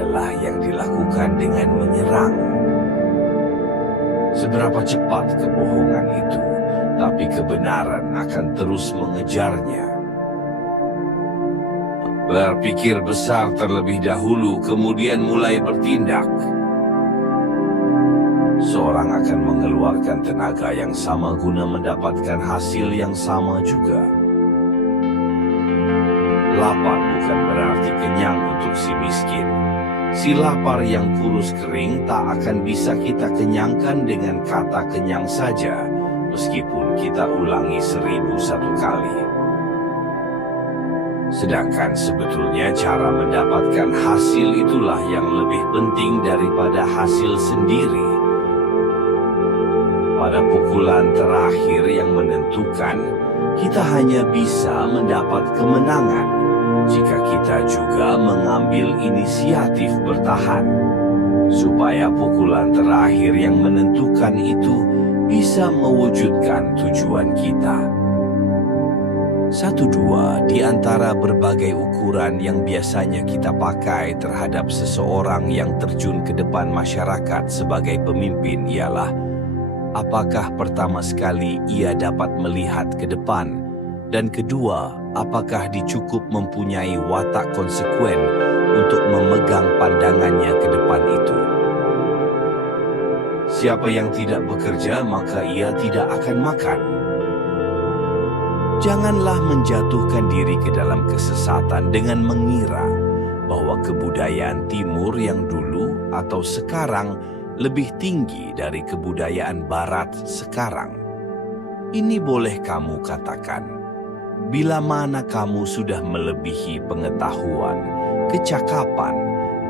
adalah yang dilakukan dengan menyerang. Seberapa cepat kebohongan itu, tapi kebenaran akan terus mengejarnya. Berpikir besar terlebih dahulu, kemudian mulai bertindak. Seorang akan mengeluarkan tenaga yang sama guna mendapatkan hasil yang sama juga. Lapar bukan berarti kenyang untuk si miskin. Si lapar yang kurus kering tak akan bisa kita kenyangkan dengan kata kenyang saja, meskipun kita ulangi 1001 kali. Sedangkan sebetulnya cara mendapatkan hasil itulah yang lebih penting daripada hasil sendiri. Pada pukulan terakhir yang menentukan, kita hanya bisa mendapat kemenangan jika kita juga mengambil inisiatif bertahan, supaya pukulan terakhir yang menentukan itu bisa mewujudkan tujuan kita. 1-2 di antara berbagai ukuran yang biasanya kita pakai terhadap seseorang yang terjun ke depan masyarakat sebagai pemimpin ialah: apakah pertama sekali ia dapat melihat ke depan, dan kedua, apakah dicukup mempunyai watak konsekuen untuk memegang pandangannya ke depan itu. Siapa yang tidak bekerja, maka ia tidak akan makan. Janganlah menjatuhkan diri ke dalam kesesatan dengan mengira bahwa kebudayaan Timur yang dulu atau sekarang lebih tinggi dari kebudayaan Barat sekarang. Ini boleh kamu katakan, bila mana kamu sudah melebihi pengetahuan, kecakapan,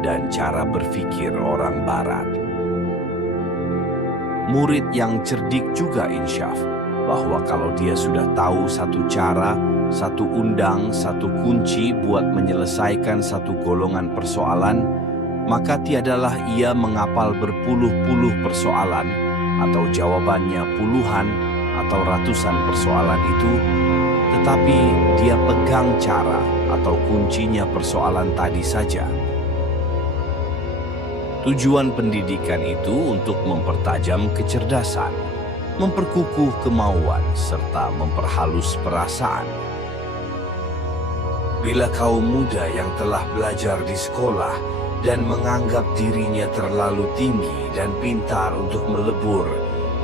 dan cara berpikir orang Barat. Murid yang cerdik juga insyaf bahwa kalau dia sudah tahu satu cara, satu undang, satu kunci buat menyelesaikan satu golongan persoalan, maka tiadalah ia mengapal berpuluh-puluh persoalan atau jawabannya puluhan atau ratusan persoalan itu, tetapi dia pegang cara atau kuncinya persoalan tadi saja. Tujuan pendidikan itu untuk mempertajam kecerdasan, memperkukuh kemauan, serta memperhalus perasaan. Bila kaum muda yang telah belajar di sekolah dan menganggap dirinya terlalu tinggi dan pintar untuk melebur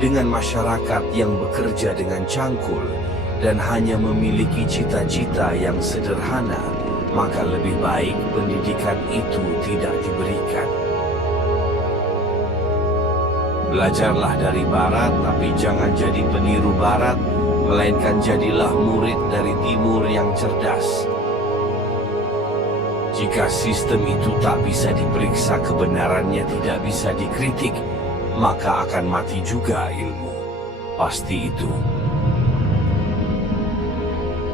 dengan masyarakat yang bekerja dengan cangkul dan hanya memiliki cita-cita yang sederhana, maka lebih baik pendidikan itu tidak diberikan. Belajarlah dari Barat, tapi jangan jadi peniru Barat, melainkan jadilah murid dari Timur yang cerdas. Jika sistem itu tak bisa diperiksa kebenarannya, tidak bisa dikritik, maka akan mati juga ilmu. Pasti itu.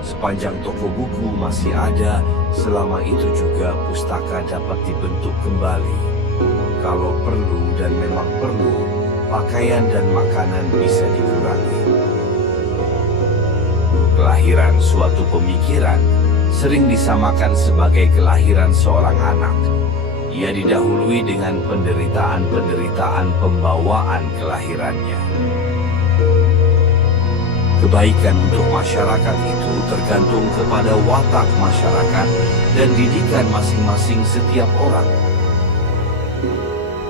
Sepanjang toko buku masih ada, selama itu juga pustaka dapat dibentuk kembali. Kalau perlu dan memang perlu, pakaian dan makanan bisa dikurangi. Kelahiran suatu pemikiran sering disamakan sebagai kelahiran seorang anak. Ia didahului dengan penderitaan-penderitaan pembawaan kelahirannya. Kebaikan untuk masyarakat itu tergantung kepada watak masyarakat dan didikan masing-masing setiap orang.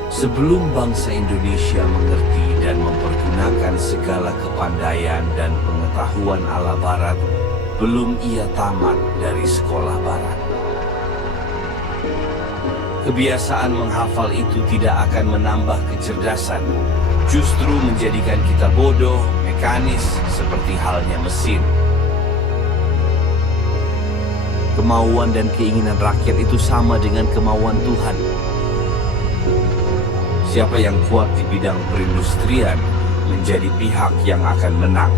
Sebelum bangsa Indonesia mengerti dan mempergunakan segala kepandaian dan pengetahuan ala Barat, belum ia tamat dari sekolah Barat. Kebiasaan menghafal itu tidak akan menambah kecerdasan, justru menjadikan kita bodoh, mekanis, seperti halnya mesin. Kemauan dan keinginan rakyat itu sama dengan kemauan Tuhan. Siapa yang kuat di bidang perindustrian menjadi pihak yang akan menang.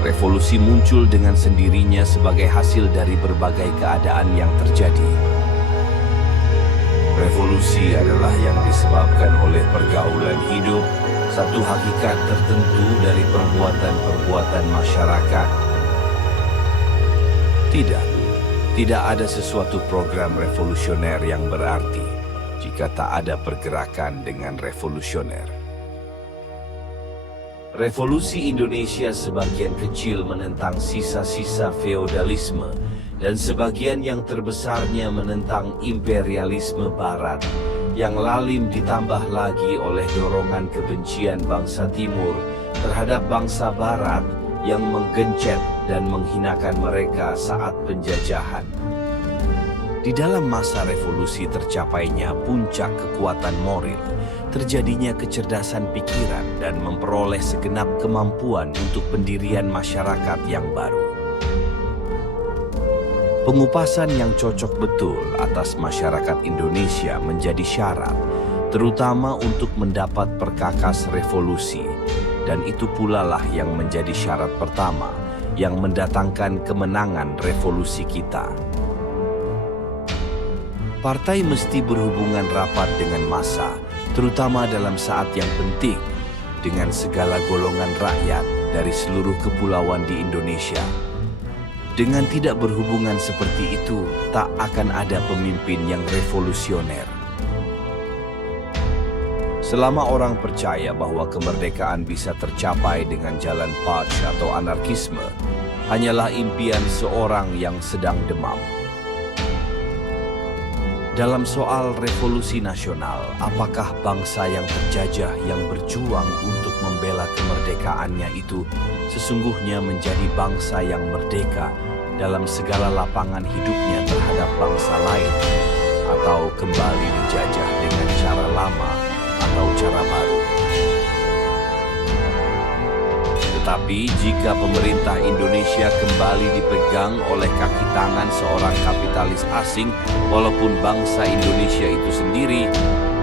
Revolusi muncul dengan sendirinya sebagai hasil dari berbagai keadaan yang terjadi. Revolusi adalah yang disebabkan oleh pergaulan hidup, satu hakikat tertentu dari perbuatan-perbuatan masyarakat. Tidak, Tidak ada sesuatu program revolusioner yang berarti jika tak ada pergerakan dengan revolusioner. Revolusi Indonesia sebagian kecil menentang sisa-sisa feodalisme dan sebagian yang terbesarnya menentang imperialisme Barat yang lalim ditambah lagi oleh dorongan kebencian bangsa Timur terhadap bangsa Barat yang menggencet dan menghinakan mereka saat penjajahan. Di dalam masa revolusi tercapainya puncak kekuatan moral, terjadinya kecerdasan pikiran dan memperoleh segenap kemampuan untuk pendirian masyarakat yang baru. Pengupasan yang cocok betul atas masyarakat Indonesia menjadi syarat, terutama untuk mendapat perkakas revolusi, dan itu pula lah yang menjadi syarat pertama yang mendatangkan kemenangan revolusi kita. Partai mesti berhubungan rapat dengan massa, terutama dalam saat yang penting, dengan segala golongan rakyat dari seluruh kepulauan di Indonesia. Dengan tidak berhubungan seperti itu, tak akan ada pemimpin yang revolusioner. Selama orang percaya bahwa kemerdekaan bisa tercapai dengan jalan putsch atau anarkisme, hanyalah impian seorang yang sedang demam. Dalam soal revolusi nasional, apakah bangsa yang terjajah yang berjuang untuk membela kemerdekaannya itu sesungguhnya menjadi bangsa yang merdeka dalam segala lapangan hidupnya terhadap bangsa lain, atau kembali dijajah dengan cara lama atau cara baru? Tetapi jika pemerintah Indonesia kembali dipegang oleh kaki tangan seorang kapitalis asing, walaupun bangsa Indonesia itu sendiri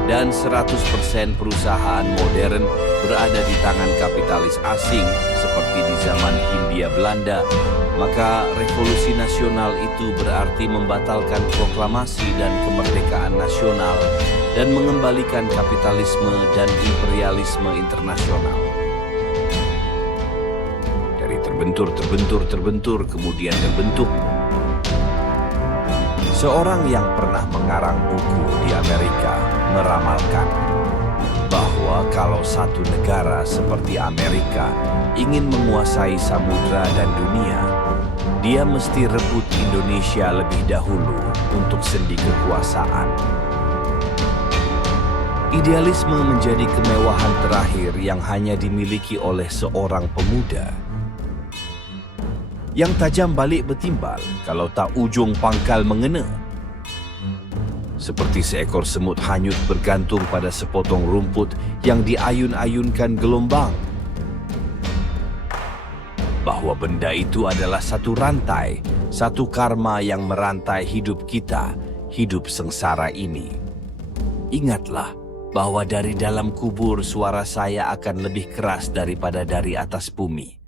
dan 100% perusahaan modern berada di tangan kapitalis asing seperti di zaman Hindia Belanda, maka revolusi nasional itu berarti membatalkan proklamasi dan kemerdekaan nasional dan mengembalikan kapitalisme dan imperialisme internasional. Dari terbentur kemudian terbentuk. Seorang yang pernah mengarang buku di Amerika meramalkan bahwa kalau satu negara seperti Amerika ingin menguasai samudra dan dunia, dia mesti rebut Indonesia lebih dahulu untuk sendi kekuasaan. Idealisme menjadi kemewahan terakhir yang hanya dimiliki oleh seorang pemuda. Yang tajam balik bertimbal, kalau tak ujung pangkal mengena. Seperti seekor semut hanyut bergantung pada sepotong rumput yang diayun-ayunkan gelombang. Bahwa benda itu adalah satu rantai, satu karma yang merantai hidup kita, hidup sengsara ini. Ingatlah bahwa dari dalam kubur suara saya akan lebih keras daripada dari atas bumi.